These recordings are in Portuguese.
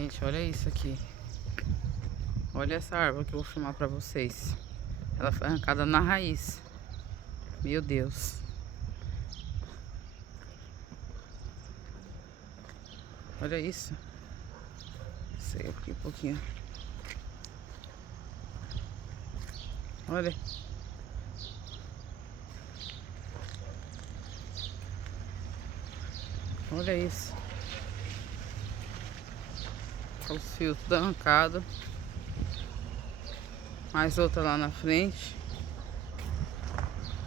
Gente, olha isso aqui. Olha essa árvore que eu vou filmar pra vocês. Ela foi arrancada na raiz. Meu Deus. Olha isso. Sei aqui um pouquinho. Olha. Olha isso. Os fios tudo arrancado. Mais outra lá na frente.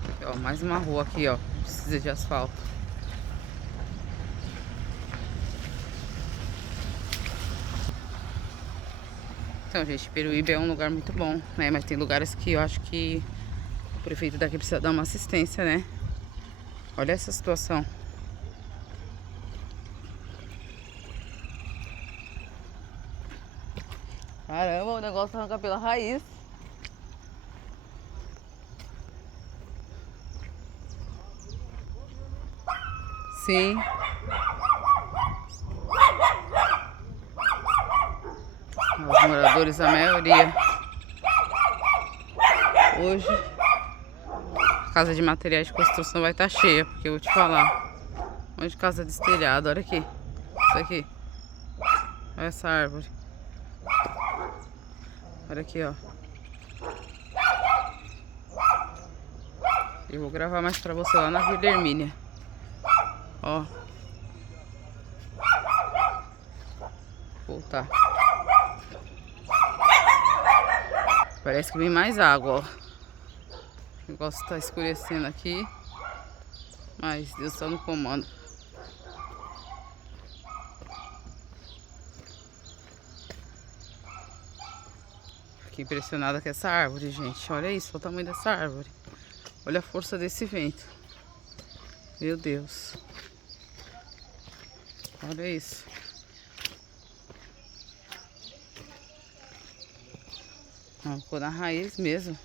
Aqui, ó, mais uma rua aqui, ó. Precisa de asfalto. Então, gente, Peruíbe é um lugar muito bom, né? Mas tem lugares que eu acho que o prefeito daqui precisa dar uma assistência, né? Olha essa situação. Caramba, o negócio arranca pela raiz. Sim. Os moradores, a maioria. Hoje, a casa de materiais de construção vai estar cheia, porque eu vou te falar. Um monte de casa destelhada, olha aqui. Isso aqui. Olha essa árvore. Olha aqui, ó. Eu vou gravar mais pra você lá na Vila Hermínia. Ó. Vou voltar. Parece que vem mais água, ó. O negócio tá escurecendo aqui. Mas Deus tá no comando. Fiquei impressionada com essa árvore, gente. Olha isso, olha o tamanho dessa árvore. Olha a força desse vento. Meu Deus. Olha isso. Arrancou na raiz mesmo.